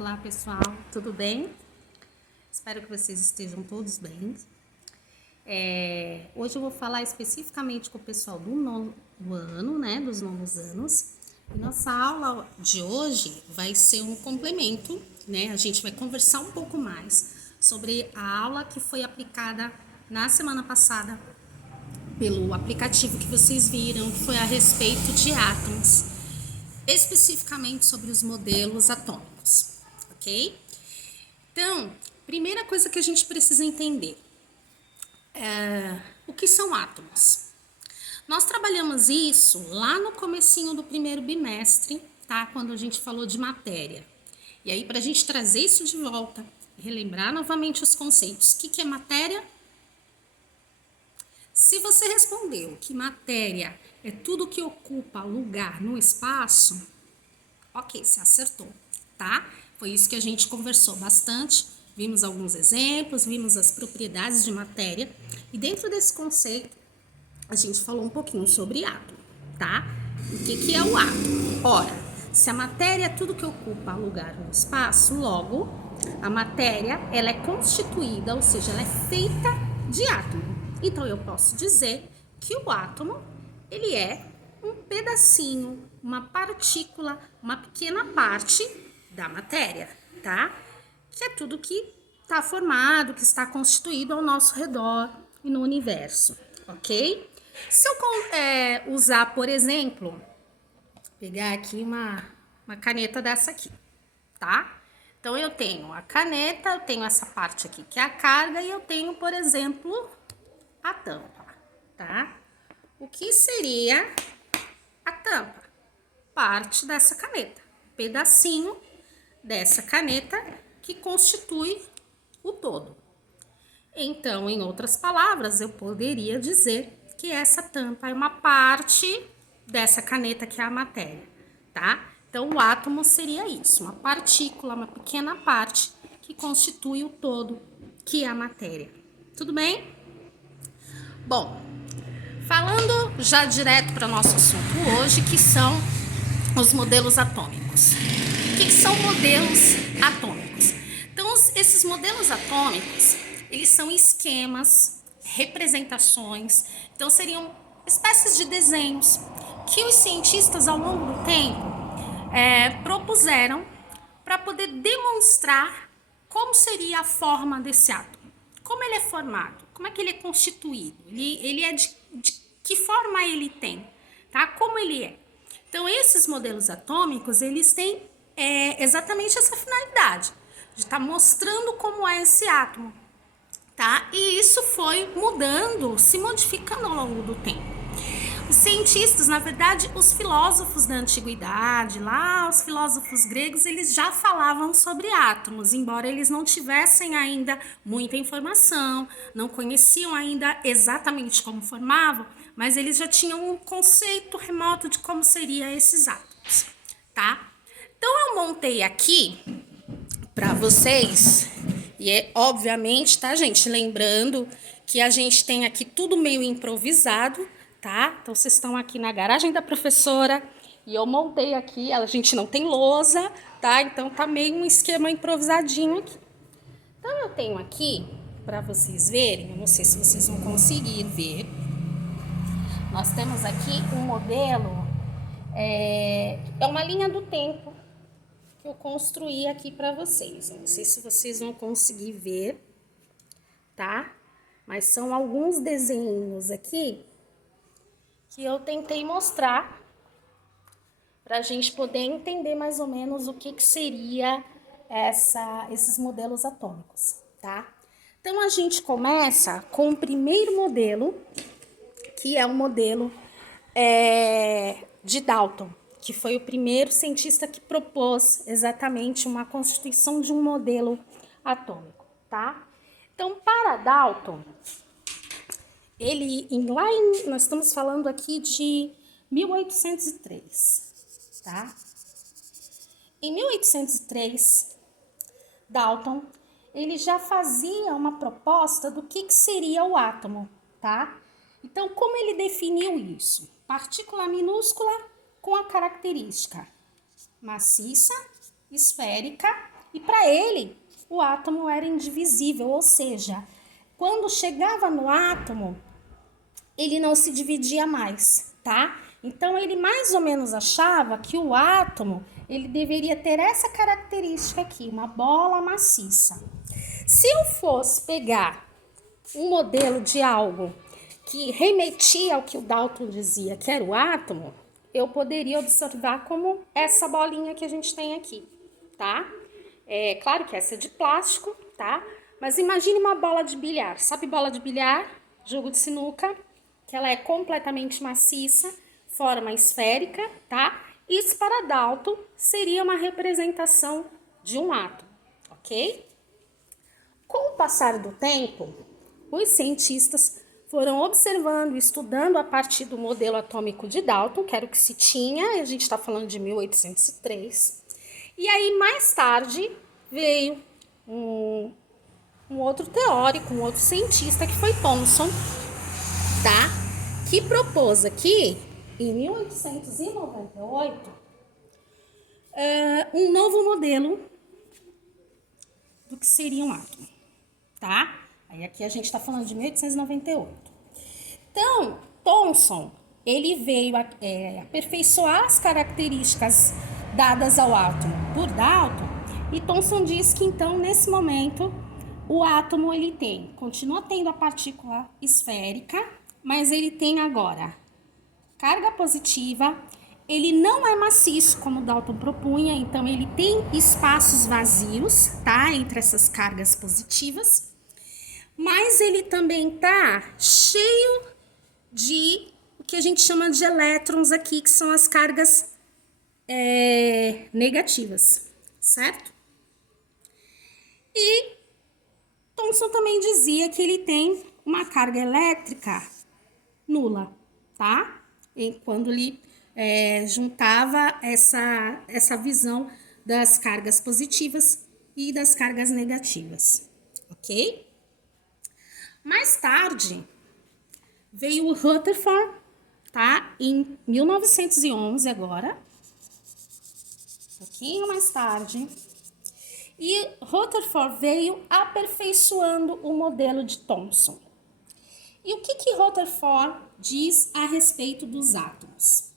Olá pessoal, tudo bem? Espero que vocês estejam todos bem. Hoje eu vou falar especificamente com o pessoal do nono ano, né, dos nonos anos. E nossa aula de hoje vai ser um complemento, né? A gente vai conversar um pouco mais sobre a aula que foi aplicada na semana passada pelo aplicativo que vocês viram, que foi a respeito de átomos, especificamente sobre os modelos atômicos, ok? Então, primeira coisa que a gente precisa entender o que são átomos. Nós trabalhamos isso lá no comecinho do primeiro bimestre, tá? Quando a gente falou de matéria. E aí, para a gente trazer isso de volta, relembrar novamente os conceitos. O que é matéria? Se você respondeu que matéria é tudo que ocupa lugar no espaço, ok, você acertou, tá? Foi isso que a gente conversou bastante, vimos alguns exemplos, vimos as propriedades de matéria, e dentro desse conceito, a gente falou um pouquinho sobre átomo, tá? O que é o átomo? Ora, se a matéria é tudo que ocupa lugar no espaço, logo, a matéria, ela é constituída, ou seja, ela é feita de átomo. Então, eu posso dizer que o átomo, ele é um pedacinho, uma partícula, uma pequena parte da matéria, tá? Que é tudo que está formado, que está constituído ao nosso redor e no universo, ok? Se eu usar, por exemplo, pegar aqui uma caneta dessa aqui, tá? Então, eu tenho a caneta, eu tenho essa parte aqui que é a carga e eu tenho, por exemplo, a tampa, tá? O que seria a tampa? Parte dessa caneta, pedacinho dessa caneta que constitui o todo. Então, em outras palavras, eu poderia dizer que essa tampa é uma parte dessa caneta que é a matéria, tá? Então, o átomo seria isso, uma partícula, uma pequena parte que constitui o todo, que é a matéria. Tudo bem? Bom, falando já direto para o nosso assunto hoje, que são os modelos atômicos. O que são modelos atômicos? Então, esses modelos atômicos, eles são esquemas, representações, então seriam espécies de desenhos que os cientistas ao longo do tempo propuseram para poder demonstrar como seria a forma desse átomo, como ele é formado, como é que ele é constituído, ele é de que forma ele tem, tá? Como ele é. Então, esses modelos atômicos, eles têm exatamente essa finalidade, de estar mostrando como é esse átomo, tá? E isso foi mudando, se modificando ao longo do tempo. Os cientistas, na verdade, os filósofos da antiguidade, lá os filósofos gregos, eles já falavam sobre átomos, embora eles não tivessem ainda muita informação, não conheciam ainda exatamente como formavam, mas eles já tinham um conceito remoto de como seriam esses átomos, tá? Então, eu montei aqui para vocês, e obviamente, tá, gente? Lembrando que a gente tem aqui tudo meio improvisado, tá? Então, vocês estão aqui na garagem da professora e eu montei aqui, a gente não tem lousa, tá? Então, tá meio um esquema improvisadinho aqui. Então, eu tenho aqui, para vocês verem, eu não sei se vocês vão conseguir ver, nós temos aqui um modelo, é uma linha do tempo que eu construí aqui para vocês. Não sei se vocês vão conseguir ver, tá? Mas são alguns desenhos aqui que eu tentei mostrar para a gente poder entender mais ou menos o que seria esses modelos atômicos, tá? Então, a gente começa com o primeiro modelo, que é o modelo de Dalton, que foi o primeiro cientista que propôs exatamente uma constituição de um modelo atômico, tá? Então, para Dalton, nós estamos falando aqui de 1803, tá? Em 1803, Dalton, ele já fazia uma proposta do que seria o átomo, tá? Então, como ele definiu isso? Partícula minúscula com a característica maciça, esférica E para ele, o átomo era indivisível, ou seja, quando chegava no átomo, ele não se dividia mais, tá? Então ele mais ou menos achava que o átomo, ele deveria ter essa característica aqui, uma bola maciça. Se eu fosse pegar um modelo de algo que remetia ao que o Dalton dizia, que era o átomo, eu poderia observar como essa bolinha que a gente tem aqui, tá? É claro que essa é de plástico, tá? Mas imagine uma bola de bilhar. Sabe bola de bilhar? Jogo de sinuca, que ela é completamente maciça, forma esférica, tá? Isso para Dalton seria uma representação de um átomo, ok? Com o passar do tempo, os cientistas foram observando e estudando a partir do modelo atômico de Dalton, que era o que se tinha, a gente está falando de 1803. E aí, mais tarde, veio um outro teórico, um outro cientista, que foi Thomson, tá? Que propôs aqui, em 1898, um novo modelo do que seria um átomo, tá? Aí aqui a gente está falando de 1898. Então, Thomson, ele veio aperfeiçoar as características dadas ao átomo por Dalton, e Thomson diz que então, nesse momento, o átomo ele continua tendo a partícula esférica, mas ele tem agora carga positiva, ele não é maciço como Dalton propunha, então ele tem espaços vazios, tá, entre essas cargas positivas, mas ele também tá cheio de o que a gente chama de elétrons aqui, que são as cargas negativas, certo? E Thomson também dizia que ele tem uma carga elétrica nula, tá? E quando ele juntava essa visão das cargas positivas e das cargas negativas, ok? Mais tarde, veio o Rutherford, tá? Em 1911 agora, um pouquinho mais tarde. E Rutherford veio aperfeiçoando o modelo de Thomson. E o que Rutherford diz a respeito dos átomos?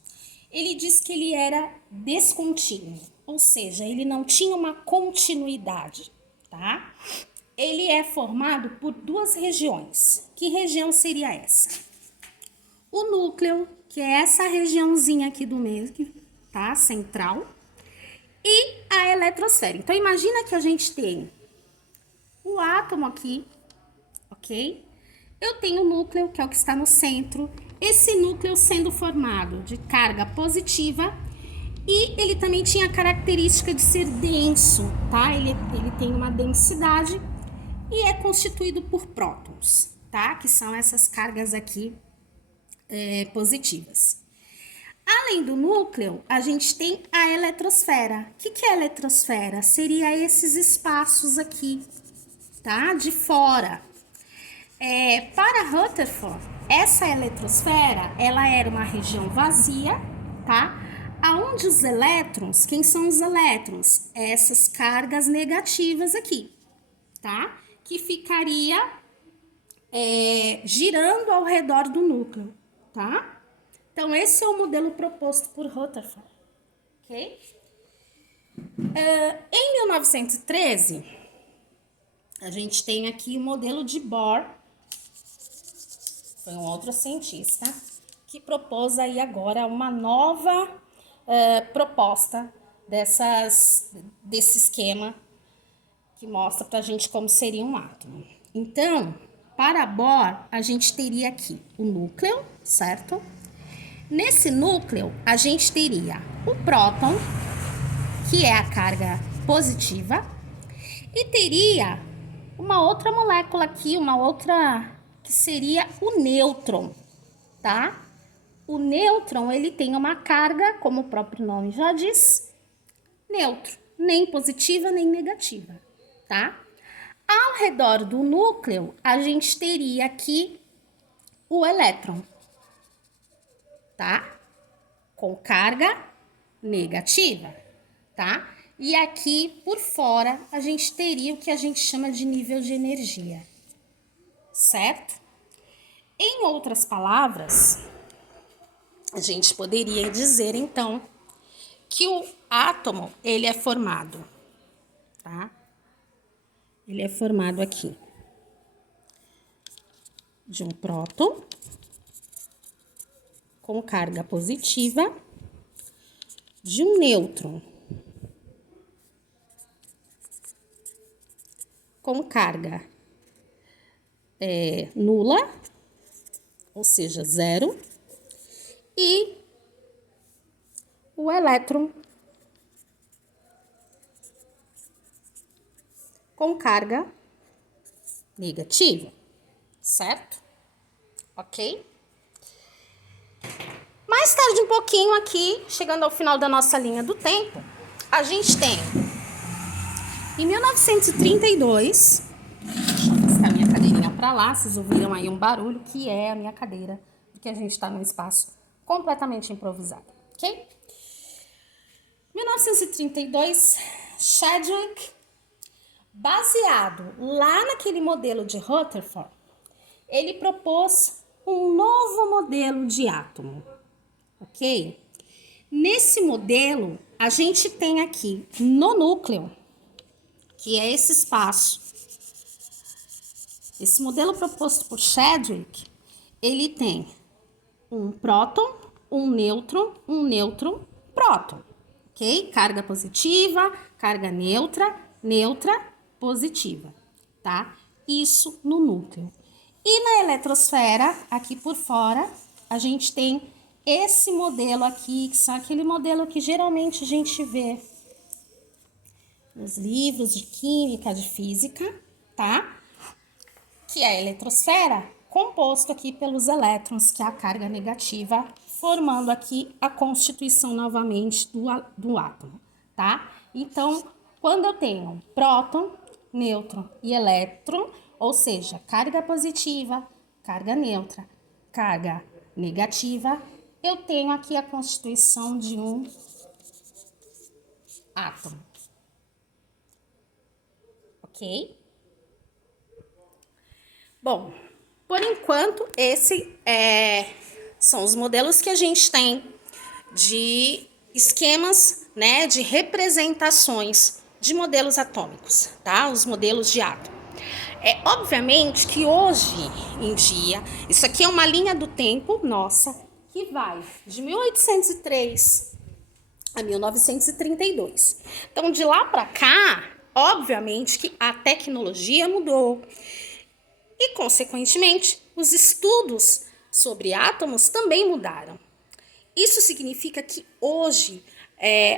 Ele diz que ele era descontínuo, ou seja, ele não tinha uma continuidade, tá? Ele é formado por duas regiões. Que região seria essa? O núcleo, que é essa regiãozinha aqui do meio, tá? Central. E a eletrosfera. Então, imagina que a gente tem o átomo aqui, ok? Eu tenho o núcleo, que é o que está no centro. Esse núcleo sendo formado de carga positiva. E ele também tinha a característica de ser denso, tá? Ele tem uma densidade e é constituído por prótons, tá? Que são essas cargas aqui positivas. Além do núcleo, a gente tem a eletrosfera. O que é a eletrosfera? Seria esses espaços aqui, tá? De fora. Para Rutherford, essa eletrosfera, ela era uma região vazia, tá? Aonde os elétrons, quem são os elétrons? Essas cargas negativas aqui, tá? Que ficaria girando ao redor do núcleo, tá? Então, esse é o modelo proposto por Rutherford, ok? Em 1913, a gente tem aqui o modelo de Bohr, foi um outro cientista, que propôs aí agora uma nova proposta desse esquema que mostra pra gente como seria um átomo. Então, para Bohr, a gente teria aqui o núcleo, certo? Nesse núcleo, a gente teria o próton, que é a carga positiva, e teria uma outra molécula aqui, uma outra que seria o nêutron, tá? O nêutron, ele tem uma carga, como o próprio nome já diz, neutro, nem positiva nem negativa, tá? Ao redor do núcleo, a gente teria aqui o elétron, tá? Com carga negativa, tá? E aqui, por fora, a gente teria o que a gente chama de nível de energia, certo? Em outras palavras, a gente poderia dizer, então, que o átomo, ele é formado, tá? Ele é formado aqui de um próton com carga positiva, de um nêutron com carga nula, ou seja, zero, e o elétron com carga negativa, certo? Ok? Mais tarde um pouquinho aqui, chegando ao final da nossa linha do tempo, a gente tem, em 1932, deixa eu buscar a minha cadeirinha para lá, vocês ouviram aí um barulho, que é a minha cadeira, porque a gente está num espaço completamente improvisado, ok? 1932, Chadwick, baseado lá naquele modelo de Rutherford, ele propôs um novo modelo de átomo, ok? Nesse modelo, a gente tem aqui no núcleo, que é esse espaço. Esse modelo proposto por Chadwick, ele tem um próton, um nêutron, próton, ok? Carga positiva, carga neutra, positiva, tá? Isso no núcleo. E na eletrosfera, aqui por fora, a gente tem esse modelo aqui, que é aquele modelo que geralmente a gente vê nos livros de química, de física, tá? Que é a eletrosfera, composto aqui pelos elétrons, que é a carga negativa, formando aqui a constituição novamente do átomo, tá? Então, quando eu tenho próton, nêutron e elétron, ou seja, carga positiva, carga neutra, carga negativa, eu tenho aqui a constituição de um átomo. Ok? Bom, por enquanto, são os modelos que a gente tem de esquemas, né, de representações de modelos atômicos, tá? Os modelos de átomo. Obviamente que hoje em dia, isso aqui é uma linha do tempo nossa, que vai de 1803 a 1932. Então, de lá para cá, obviamente que a tecnologia mudou. E, consequentemente, os estudos sobre átomos também mudaram. Isso significa que hoje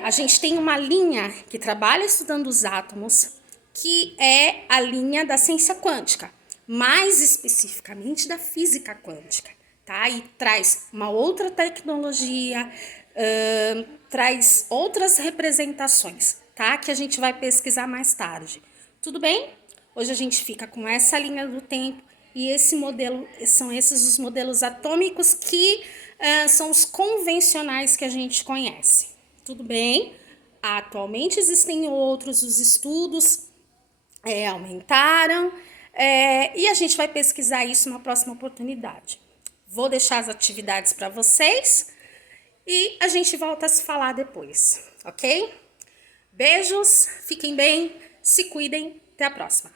a gente tem uma linha que trabalha estudando os átomos, que é a linha da ciência quântica, mais especificamente da física quântica, tá? E traz uma outra tecnologia, traz outras representações, tá? Que a gente vai pesquisar mais tarde. Tudo bem? Hoje a gente fica com essa linha do tempo e esse modelo, são esses os modelos atômicos que são os convencionais que a gente conhece. Tudo bem? Atualmente existem outros, os estudos aumentaram e a gente vai pesquisar isso na próxima oportunidade. Vou deixar as atividades para vocês e a gente volta a se falar depois, ok? Beijos, fiquem bem, se cuidem, até a próxima.